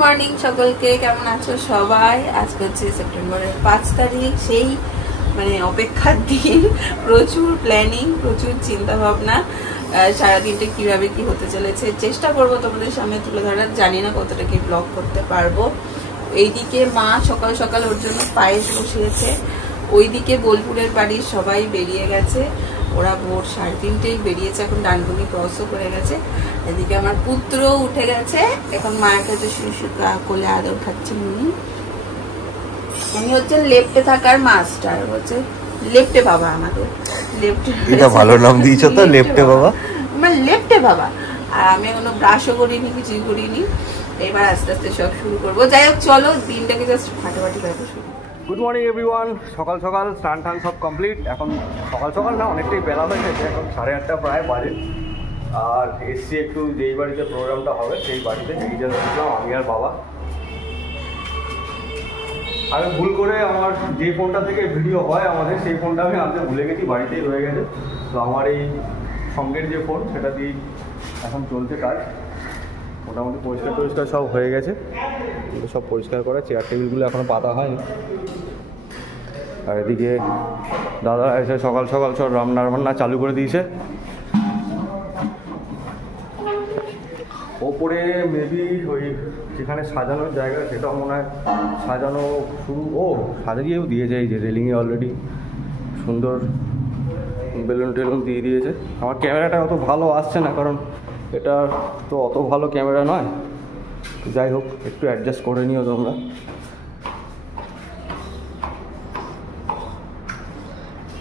Morning সকলকে, কেমন আছো সবাই? আজকে হচ্ছে সেপ্টেম্বরের 5 তারিখ, সেই মানে অপেক্ষার দিন। প্রচুর প্ল্যানিং, প্রচুর চিন্তা ভাবনা, সারাদিনটা কিভাবে কি হতে চলেছে চেষ্টা করব তোমাদের সামনে তুলে ধরার। জানি না কতটা কি ব্লগ করতে পারবো। এইদিকে মা সকাল সকাল ওর জন্য পায়েস বসিয়েছে, ওইদিকে বোলপুরের বাড়ির সবাই বেরিয়ে গেছে, ওরা ভোর 3:30 বেরিয়েছে, এখন ডানকুনি ক্রসও করে গেছে। এদিকে আমার পুত্র উঠে গেছে, এখন মায়ের কাছে শিশুকা কোলে আদর খাচ্ছে। উনি হচ্ছে লেফটে থাকার মাস্টার, হচ্ছে লেফটে বাবা। আমাদের লেফটে, এটা ভালো নাম দিয়েছো তো, লেফটে বাবা। আমার লেফটে বাবা। আর আমি কোনো ব্রাশও করিনি, কিছুই করিনি। এবার আস্তে আস্তে সব শুরু করবো। যাই হোক, চলো দিনটাকে জাস্ট ফাটাফাটি করে শুরু। Good morning everyone. সকাল সকাল স্নান টান সব কমপ্লিট। এখন সকাল সকাল না, অনেকটাই বেলা হয়ে গেছে, এখন 8:30 প্রায় বাজে। আর এসছি একটু যেই বাড়িতে প্রোগ্রামটা হবে সেই বাড়িতে, এই যে দেখলাম আমি আর বাবা। আমি ভুল করে আমার যে ফোনটা থেকে ভিডিও হয় আমাদের, সেই ফোনটা আমি আনতে ভুলে গেছি, বাড়িতেই রয়ে গেছে। তো আমার এই সঙ্গের যে ফোন, সেটা দিয়েই এখন চলছে কাজ। মোটামুটি পরিষ্কার টরিষ্কার সব হয়ে গেছে, এগুলো সব পরিষ্কার করে, চেয়ার টেবিলগুলো এখনও পাতা হয়নি। আর এদিকে দাদা এসে সকাল সকাল সব রান্না চালু করে দিয়েছে। ওপরে মেবি ওই যেখানে সাজানোর জায়গা, সেটাও মনে হয় সাজানো শুরু, সাজিয়েও দিয়েছে। এই যে রেলিংয়ে অলরেডি সুন্দর বেলুন টেলুন দিয়ে দিয়েছে। আমার ক্যামেরাটা অত ভালো আসছে না, কারণ এটা তো অত ভালো ক্যামেরা নয়। যাই হোক, একটু অ্যাডজাস্ট করে নিও তোমরা।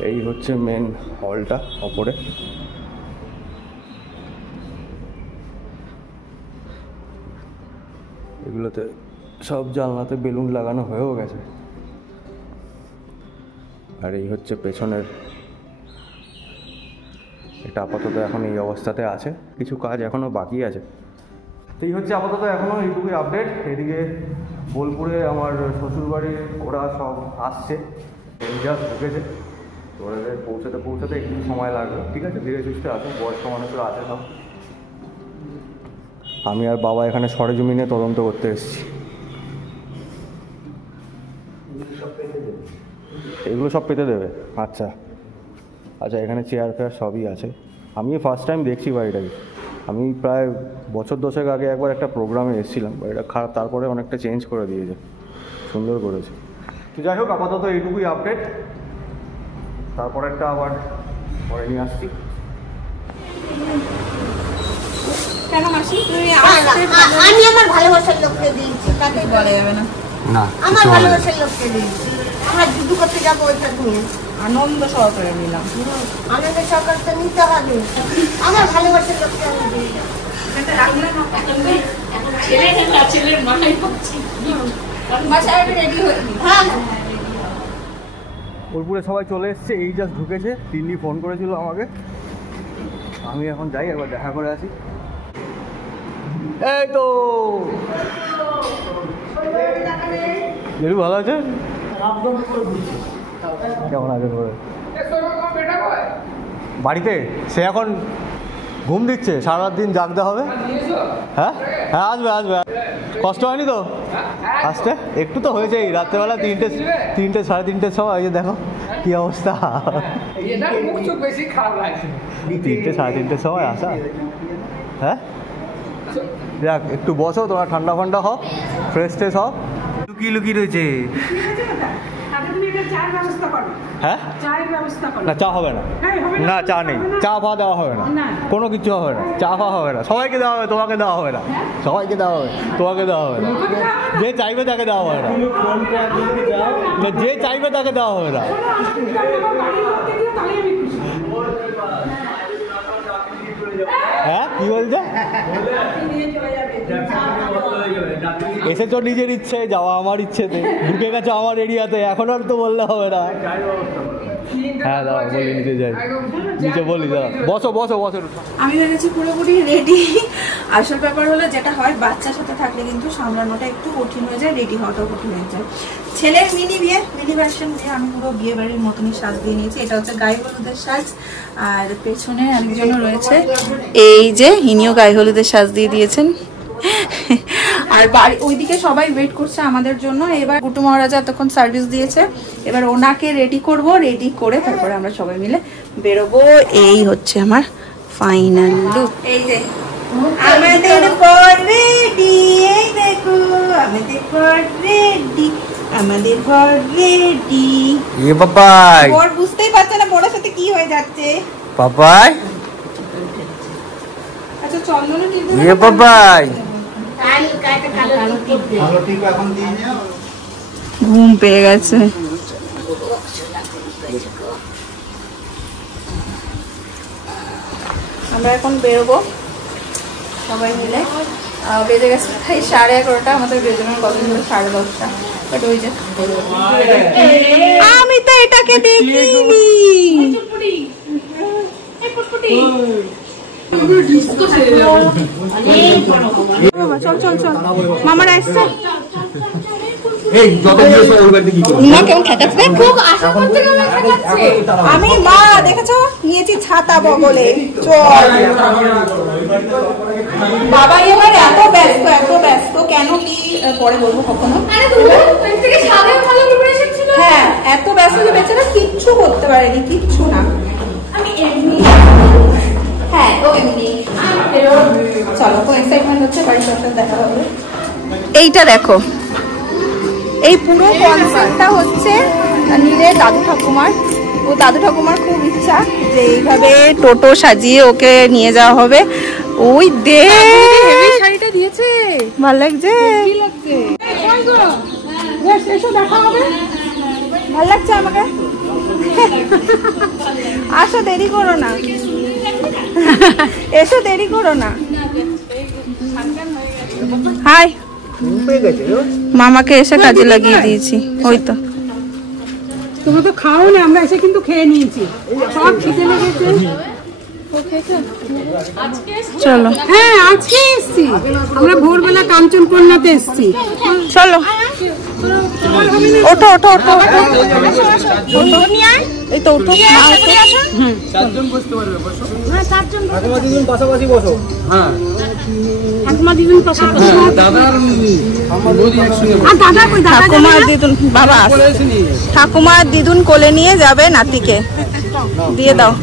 এই হচ্ছে মেন হলটা ওপরে। এগুলোতে সব জানলাতে বেলুন লাগানো হয়েও গেছে। আর এই হচ্ছে পেছনের, এটা আপাতত এখন এই অবস্থাতে আছে, কিছু কাজ এখনও বাকি আছে। তো এই হচ্ছে আপাতত এখনও এইটুকুই আপডেট। এদিকে বোলপুরে আমার শ্বশুরবাড়ির ওরা সব আসছে, জাস্ট ঢুকেছে। তো ওদের পৌঁছাতে একটু সময় লাগবে, ঠিক আছে, ধীরে সুস্থে আছে, বয়স্ক মানুষরা আছে সব। আমি আর বাবা এখানে সরেজমিনে তদন্ত করতে এসেছি। এগুলো সব পেতে দেবে? আচ্ছা আচ্ছা, এখানে চেয়ার ফেয়ার সবই আছে। আমি ফার্স্ট টাইম দেখছি বাড়িটাকে। আমি প্রায় বছর 10 আগে একবার একটা প্রোগ্রামে এসেছিলাম, বাড়িটা খারাপ, তারপরে অনেকটা চেঞ্জ করে দিয়েছে, সুন্দর করেছে। তো যাই হোক, আপাতত এইটুকুই আপডেট। তারপর একটা আবার পরে নিয়ে আসছি। আমি আমার ভালোবাসার লোককে দিয়েছি, তাকে বলা যাবে না। আমার ভালোবাসার লোককে দিয়েছি, আমরা দুটো করতে যাবো, ওইটা নিয়ে আনন্দ সহকারে নিলাম। আনন্দ সহকারে তো নিতে হবে, আমার ভালোবাসার লোককে আমি দিয়েছি। বোলপুরে সবাই চলে এসছে, এই জাস্ট ঢুকেছে। তিন্নি ফোন করেছিল আমাকে, আমি এখন যাই একবার দেখা করে আসি। এই তো জেরু ভালো আছে? কেমন আছে বাড়িতে? সে এখন ঘুম দিচ্ছে, সারা দিন জাগতে হবে। হ্যাঁ হ্যাঁ, আসবে আসবে। কষ্ট হয়নি তো আসতে? একটু তো হয়েছে, এই রাত্রেবেলা 3টে 3:30 সময়। এই যে দেখো কি অবস্থা, 3টে 3:30 সময় আসা। হ্যাঁ যাক, একটু বসো, তোমার ঠান্ডা ফান্ডা হোক, ফ্রেশ ট্রেশ হোক। লুকি রয়েছে। হ্যাঁ না, চা হবে না, না চা নেই, চা ফা দেওয়া হবে না, কোনো কিছু হবে না, চা ফা হবে না। সবাইকে দেওয়া হবে, তোমাকে দেওয়া হবে না। সবাইকে দেওয়া হবে, তোমাকে দেওয়া হবে না। যে চাইবে তাকে দেওয়া হবে না, যে চাইবে তাকে দেওয়া হবে না। হ্যাঁ কি বলছে? এসেছো নিজের ইচ্ছে, যাওয়া আমার ইচ্ছেতে, ঢুকে গেছো আমার এরিয়াতে, এখন আর তো বললে হবে না। হ্যাঁ দাঁড়া, বলি নিচে যাই, নিচে বলি দাঁড়া। বসো বসো বসো। আমি হয়ে গেছি পুরোপুরি রেডি। আসল ব্যাপার হলো, যেটা হয় বাচ্চার সাথে থাকলে কিন্তু সামলানোটা একটু কঠিন হয়ে যায়, রেডি হওয়াটাও কঠিন হয়ে যায়। ছেলের মিনি ভার্সন দিয়ে আমি পুরো বিয়ে বাড়ির মতনই সাজ দিয়ে নিয়েছি। এটা হচ্ছে গায়ে হলুদের সাজ, আর পেছনে আরেকজনও রয়েছে, এই যে ইনিও গায়ে হলুদের সাজ দিয়ে দিয়েছেন। আর বাড়ি ওইদিকে সবাই ওয়েট করছে আমাদের জন্য। এবার গুটু মহারাজা এতক্ষণ সার্ভিস দিয়েছে, এবার ওনাকে রেডি করব, রেডি করে তারপরে আমরা সবাই মিলে বেরোবো। এই হচ্ছে আমার ফাইনাল লুক। এই যে আমাদের পর রেডি, এই দেখো আমাদের পর রেডি, আমাদের পর রেডি। এ বাবাই, ওর বুঝতেই পারছে না বড়র সাথে কি হয়ে যাচ্ছে। বাবাই, আচ্ছা চন্দন টিপ দে। এ বাবাই, ঘুম পেয়ে গেছে। আমরা এখন বেরোবো সবাই মিলে। বেজে গেছে প্রায় 11:30, আমাদের বেজনের কত 10:30। বাট ওই যে আমি তো এটাকে দেখিনি। চল চল চল, মামারা এসছে। আমি মা দেখেছো নিয়েছি ছাতা বগলে। চল বাবা এবার এত ব্যস্ত কেন কি পরে বলবো কখনো। হ্যাঁ এত ব্যস্ত যে বেচারা কিচ্ছু করতে পারেনি, কিচ্ছু না। আমি এমনি, হ্যাঁ ও এমনি। চলো খুব এক্সাইটমেন্ট হচ্ছে, বাড়ির সাথে দেখা হবে। এইটা দেখো, এই পুরো কনসেপ্টটা হচ্ছে নীলের দাদু ঠাকুমার। ও দাদু ঠাকুমার খুব ইচ্ছা যে এইভাবে টোটো সাজিয়ে ওকে নিয়ে যাওয়া হবে। ওই দে শাড়িটা দিয়েছে, ভালো লাগছে, ভালো লাগছে আমাকে। আসো দেরি করো না, এসো দেরি করো না। হাই, মামাকে এসে কাজে লাগিয়ে দিয়েছি। ওই তো তোমরা তো খাও না, আমরা এসে কিন্তু খেয়ে নিয়েছি, সব খিদে লেগেছে। চলো, হ্যাঁ আজকে এসছি আমরা, ভোরবেলা কাঞ্চনকন্যাতে এসছি। চলো ওঠো ওঠো ওঠো, এই তো ওঠো। চারজন বসতে পারবে, বসো। হ্যাঁ চারজন, ঠাকুমা দিদুন পাশাপাশি বসো। হ্যাঁ ঠাকুমা দিদুন পাশাপাশি, দাদা আর আমার বৌদি একসঙ্গে। আর দাদা কই? দাদা ঠাকুমা দিদুন, বাবা ঠাকুমা দিদুন কোলে নিয়ে যাবে নাতিকে, দিয়ে দাও।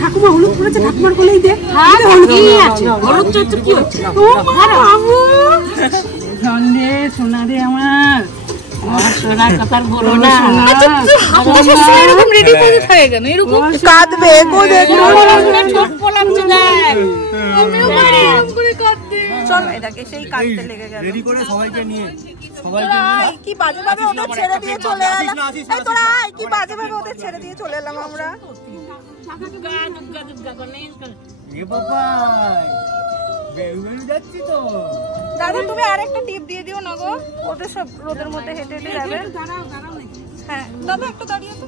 ঠাকুমা হলুদ পরেছে, ঠাকুমার কোলেই দে। হ্যাঁ হলুদ নিয়ে আছে, হলুদ চলছে। কি হচ্ছে? ও বাবু সন্ধ্যে সোনা রে আমার, সোনার কথা বলো না। এরকম রেডি করে থাকে কেন? এরকম কাঁদবে গো, দেখো ছোট পলাচ্ছে দেখ, আমিও এরকম করে কাঁদতে। চল এটাকে সেই কাঁদতে লেগে গেল। রেডি করে সবাইকে নিয়ে, কি বাজে ভাবে ওদের ছেড়ে দিয়ে চলে এলাম। এই তোরা কি বাজে ভাবে ওদের ছেড়ে দিয়ে চলে এলাম আমরা। এ বাবা বেরু যাচ্ছি তো। দাদা তুমি আরেকটা টিপ দিয়ে দিও না গো, ওদের সব রোদের মধ্যে হেঁটে হেঁটে যাবে। হ্যাঁ দাদা একটু দাঁড়িয়ে তো।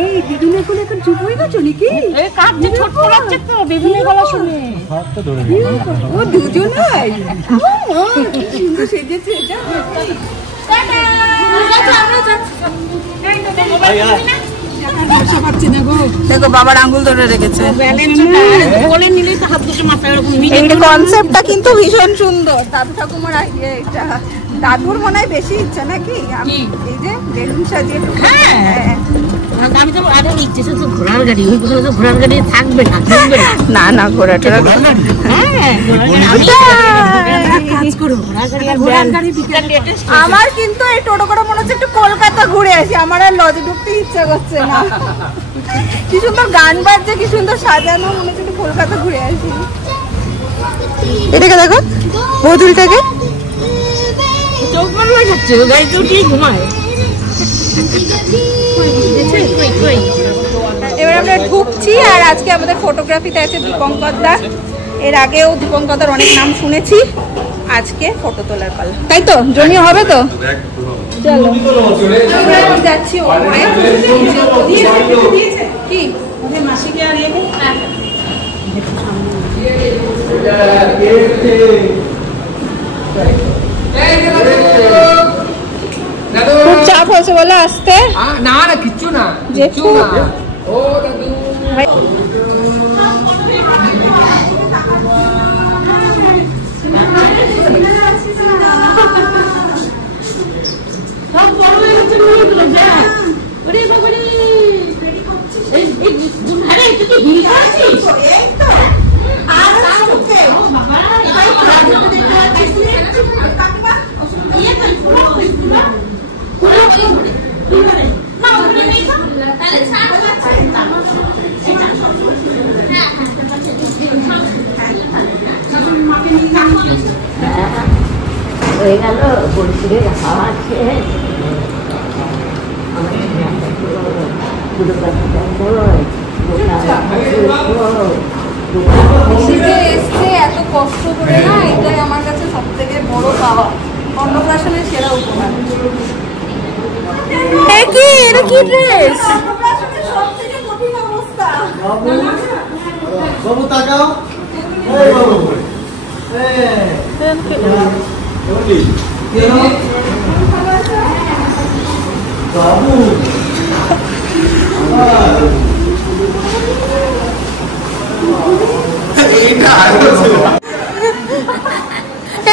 এই দিদুনের কোলে এখন চুপ হয়ে গেছো নাকি? কাঁদছে, ছোট পড়াচ্ছে তো দিদুনের গলা শুনে। ও দুজনাই সুন্দর সেজেছে। দেখো বাবার আঙ্গুল ধরে রেখেছে। এই কনসেপ্টটা কিন্তু ভীষণ সুন্দর। দাদু ঠাকুমার আইডিয়া এটা। দাদুর মনে হয় বেশি ইচ্ছা নাকি, এই যে বেলুন সাজিয়ে। আমি তো আরো ইচ্ছে ঘোড়ার গাড়ি, ওই ঘোড়ার গাড়ি থাকবে না, না না ঘোড়াটা আমার কিন্তু এই টোটো করে মনে হচ্ছে একটু কলকাতা ঘুরে আসি। আমার আর লজে ঢুকতে ইচ্ছা করছে না। কি সুন্দর গান বাজছে, কি সুন্দর সাজানো, মনে হচ্ছে একটু কলকাতা ঘুরে আসি। এটাকে দেখো, বদুলটাকে চোখ বন্ধ হয়ে যাচ্ছে, গাড়িতে উঠিয়ে ঘুমায়। এবার আমরা ঢুকছি। আর আজকে আমাদের ফটোগ্রাফিতে আছে দীপঙ্কর দা। এর আগেও দীপঙ্কর দার অনেক নাম শুনেছি। আজকে ফটো তোলার পালা, তাই তো? জমি হবে তো? চলো আমরা যাচ্ছি ওপরে। কি মাসিকে আর খুব চাপ হয়েছে বলে আসতে? না না কিচ্ছু না, কিচ্ছু না। ও দাদু হয়ে গেল বোলপুরে হাওয়া খেয়ে এসছে এত কষ্ট করে না, এটাই আমার কাছে সব থেকে বড় পাওয়া, অন্নপ্রাশনের সেরা উপহার। কি এটা কি ড্রেস? অন্নপ্রাশনের সব থেকে কঠিন অবস্থা। বাবু তাকাও, এই বাবু বাবু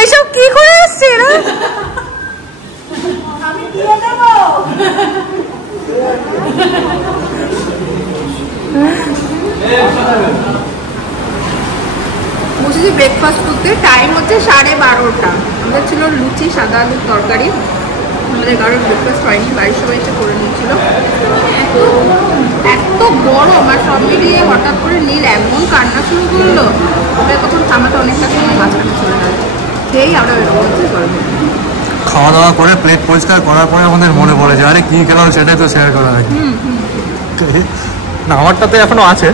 এইসব কি করে আসছে এরা? আমি দিয়ে দেবো। বসেছি ব্রেকফাস্ট করতে, টাইম হচ্ছে 12:30। আমাদের ছিল লুচি, সাদা আলুর তরকারি। আমাদের কারোর ব্রেকফাস্ট হয়নি, বাড়ির সবাই এসে করে নিয়েছিল। এত গরম আর সব মিলিয়ে হঠাৎ করে নীল এমন কান্না শুরু করলো, ওদের তখন থামাতে অনেকটা সময় মাঝখানে চলে গেল। সেই আমরা বেরোবো হচ্ছে গরমে। খাওয়া দাওয়া করে প্লেট পরিষ্কার করার পরে আমাদের মনে পড়ে যে আরে কি খেলাম সেটাই তো শেয়ার করা হয় না। আমারটা তো এখনো আছে,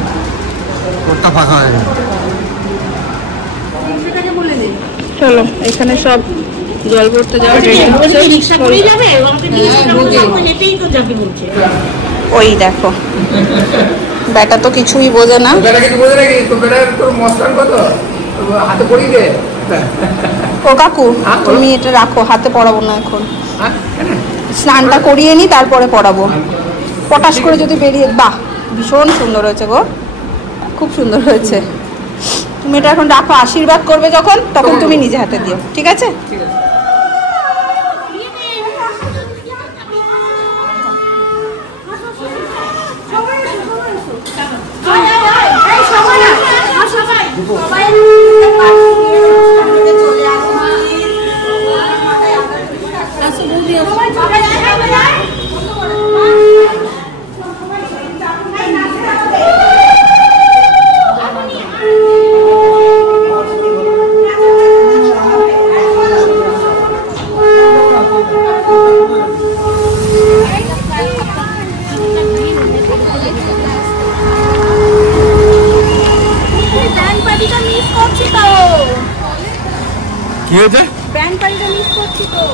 ওরটা ফাঁকা হয়ে গেছে। চলো এখানে সব জল ভরতে যাওয়া রিক্সা করে যাবে, ওই দেখো ব্যাটা তো কিছুই বোঝে না। ও কাকু তুমি এটা রাখো, হাতে পড়াবো না এখন, স্নানটা করিয়ে নি তারপরে পড়াবো। পটাশ করে যদি বেরিয়ে, বাহ ভীষণ সুন্দর হয়েছে গো, খুব সুন্দর হয়েছে। তুমি এটা এখন রাখো, আশীর্বাদ করবে যখন তখন তুমি নিজে হাতে দিও, ঠিক আছে? কি হয়েছে? ব্যান্ড পার্টিটা মিস করছি তো।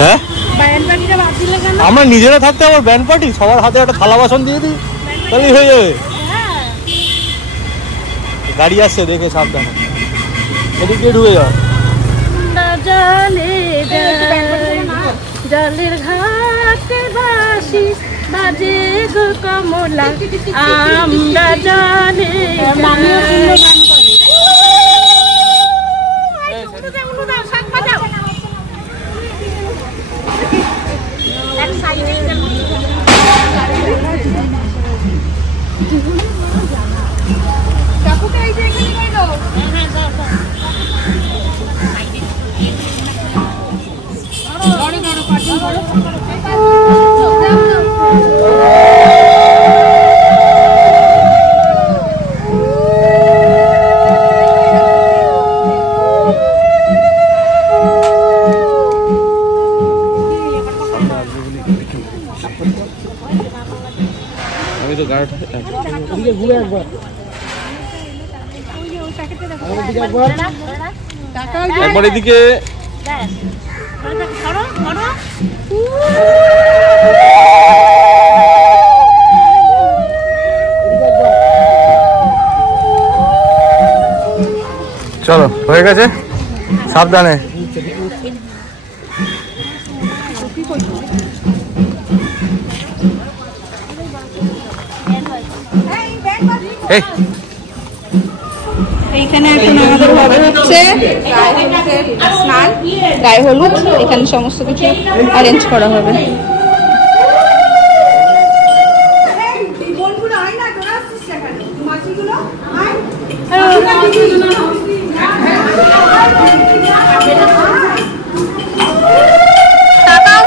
হ্যাঁ ব্যান্ড পার্টিটা বাদ দিলে কেন? আমরা নিজেরা থাকতে আবার ব্যান্ড পার্টি, সবার হাতে একটা থালা বাসন দিয়ে দিই তাহলেই হয়ে যাবে। গাড়ি আসছে দেখে সাবধানে, এদিক দিয়ে ঢুকে যাও। জলের ঘাটে বাসি বাজে গো কমলা, আমরা জানে আমি তো গাড়ি ঘুরে একবার একবার এদিকে চলো, হয়ে গেছে, সাবধানে। এইখানে এখন আমাদের হবে হচ্ছে স্নান, গায়ে হলুদ, এখানে সমস্ত কিছু অ্যারেঞ্জ করা হবে।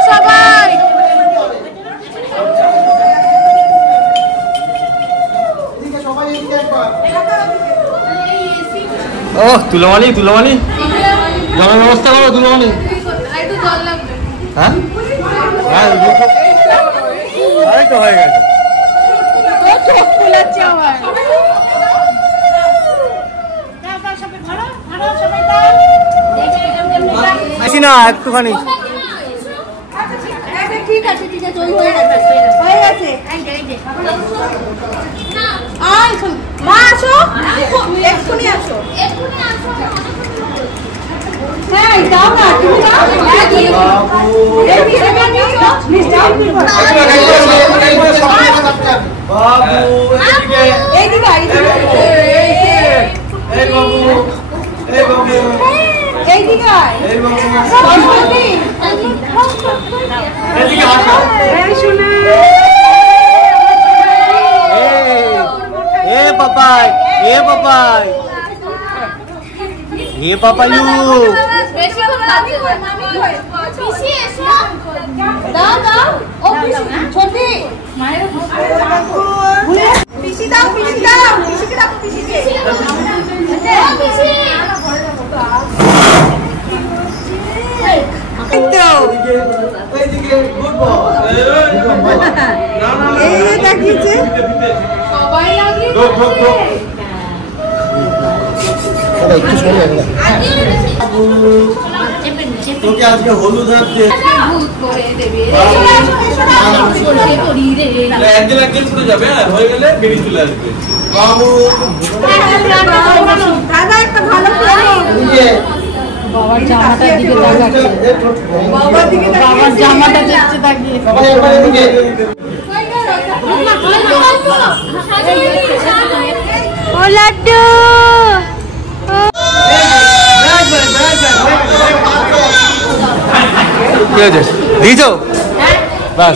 সবাই ও তুলোমানি তুলোমানি জলের ব্যবস্থা করো তুলোমানি। হ্যাঁ হ্যাঁ তো হয়ে গেছে। বেশি না একটুখানি। ঠিক আছে ঠিক আছে ওই হয়ে গেছে হয়ে গেছে। মা আসো এক্ষুনি আসো হ্যাঁ যাও না তুমি যাও তোকে আজকে হলুদ হাত একদিন একদিন ছুটে যাবে হয়ে গেলে বেরিয়ে চলে আসবে। বাবু দাদা একটা ভালো বাবার জামাটার দিকে তাকাচ্ছে, বাবার জামাটা দেখতে তাকিয়ে। ও লাড্ডু কি হয়েছে দিয়েছো? বাস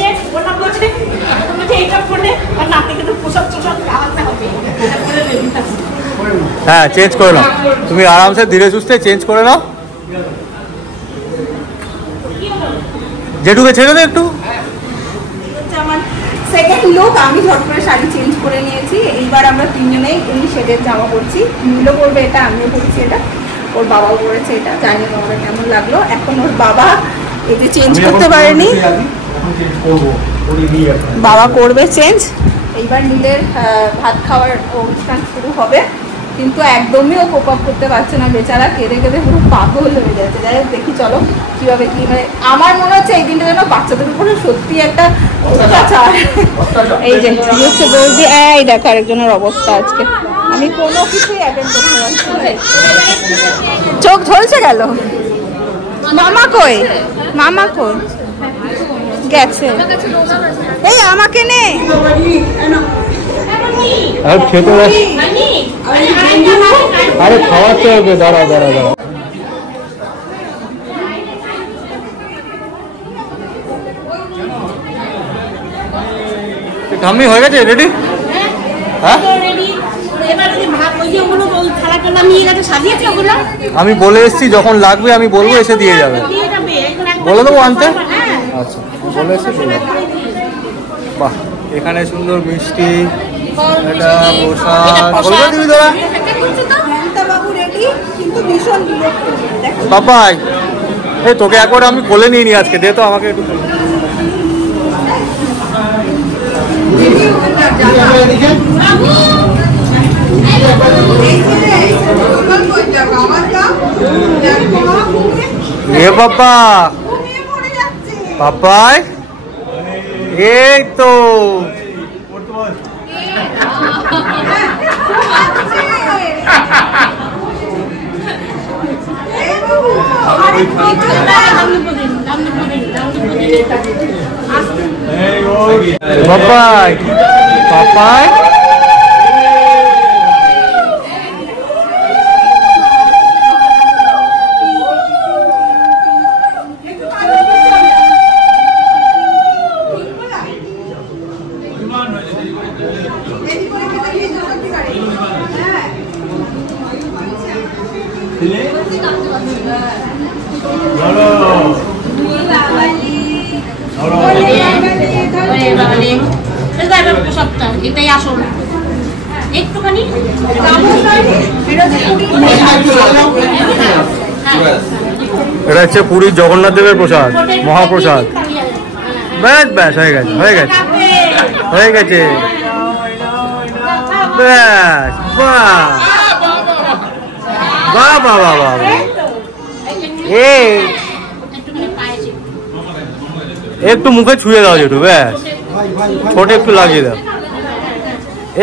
হ্যাঁ চেঞ্জ করে নাও, তুমি আরামসে ধীরে সুস্থে চেঞ্জ করে নাও। যেটুকু ছেড়ে দে একটু। আমার সেকেন্ড লুক, আমি ঝট করে শাড়ি চেঞ্জ করে নিয়েছি। এইবার আমরা তিনজনেই এই শেডের জামা পরছি। মিলও পরবে এটা, আমিও পরছি এটা, ওর বাবাও পরেছে এটা। জানি না ওরা কেমন লাগলো। এখন ওর বাবা এটি চেঞ্জ করতে পারেনি, বাবা করবে চেঞ্জ। এইবার নীলের ভাত খাওয়ার অনুষ্ঠান শুরু হবে, কিন্তু একদমই ও কোপ আপ করতে পারছে না, বেচারা কেঁদে কেঁদে পুরো পাগল হয়ে যাচ্ছে। যাই হোক দেখি চলো কীভাবে কী মানে। আমার মনে হচ্ছে এই দিনটা যেন বাচ্চাদের উপরে সত্যি একটা অত্যাচার। এই যে হচ্ছে বলছি, এই দেখো আরেকজনের অবস্থা আজকে। আমি কোনো কিছুই অ্যাটেন্ড করতে পারছি না, চোখ ঝলসে গেল। মামা কই, মামা কই গেছে? এই আমাকে নে খেতে, আরে খাওয়াতে হবে, দাঁড়া দাঁড়া দাঁড়া। ঠাম্মি হয়ে গেছে রেডি? হ্যাঁ আমি বলে এসছি যখন লাগবে আমি বলবো, এসে দিয়ে যাবে। বলে দেবো আনতে। আচ্ছা বলে এসছি। বাহ এখানে সুন্দর মিষ্টি, এটা প্রসাদ দিবি তোরা। বাবাই এই তোকে একবার আমি কোলে নিয়ে নি আজকে, দে তো আমাকে একটু। এ বাবা বাবাই এই তো পাপাই পাপাই একটুখানি এটা হচ্ছে পুরীর জগন্নাথ দেবের প্রসাদ, মহাপ্রসাদ। ব্যাস ব্যাস হয়ে গেছে, হয়ে গেছে, হয়ে গেছে, ব্যাস। বাহ বাহ বাহ বাহ বাহ। এই একটু মুখে ছুঁয়ে দাও যেটু, ব্যাস। ঠোঁটে একটু লাগিয়ে দাও,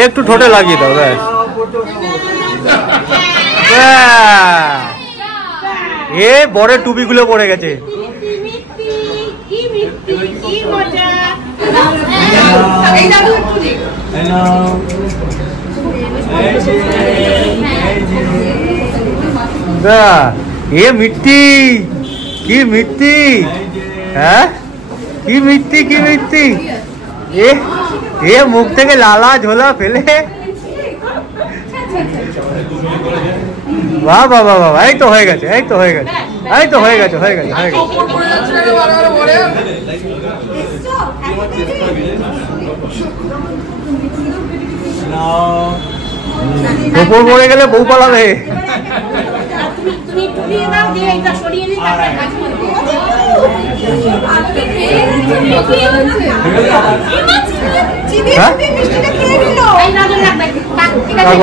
একটু ঠোঁটে লাগিয়ে দাও, ব্যাস। এ বড় টুপিগুলো পড়ে গেছে। এ মিষ্টি, কি মিষ্টি, হ্যাঁ কি মিষ্টি, কি মিষ্টি। এ মুখ থেকে লালা ঝোলা ফেলে, বাহ বাহ বাহ বাহ। এই তো হয়ে গেছে, এই তো হয়ে গেছে, এই তো হয়ে গেছে, হয়ে গেছে, হয়ে গেছে। ওপর পড়ে গেলে বউ পালাবে।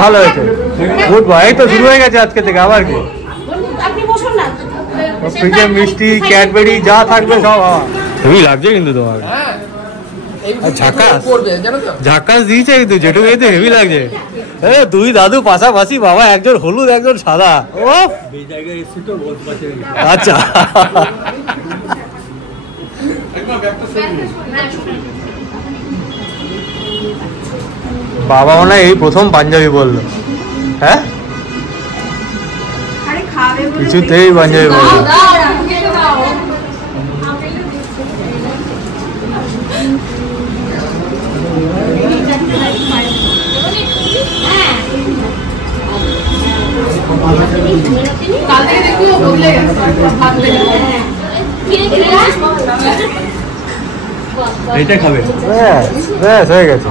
ভালো হয়েছে, গুড বয়। এই তো শুরু হয়ে গেছে আজকে থেকে, আবার কি ফ্রিজে মিষ্টি ক্যাডবেরি যা থাকবে সব। হেভি লাগছে কিন্তু তোমার, ঝাকাস ঝাকাস দিয়েছে কিন্তু যেটুকু, এতে হেভি লাগছে। দুই দাদু পাশাপাশি, বাবা একজন হলুদ একজন সাদা। ও আচ্ছা, বাবা মনে হয় এই প্রথম পাঞ্জাবি বললো। হ্যাঁ কিছুতেই পাঞ্জাবি বললো। এটা খাবে, ব্যাস ব্যাস হয়ে গেছে।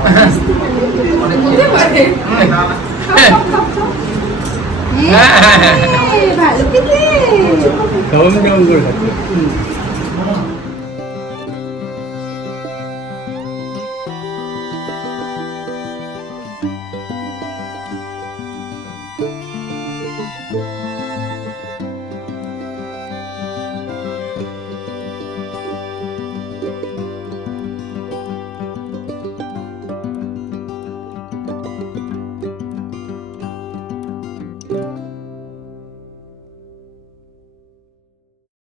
ভালো করে খাচ্ছে।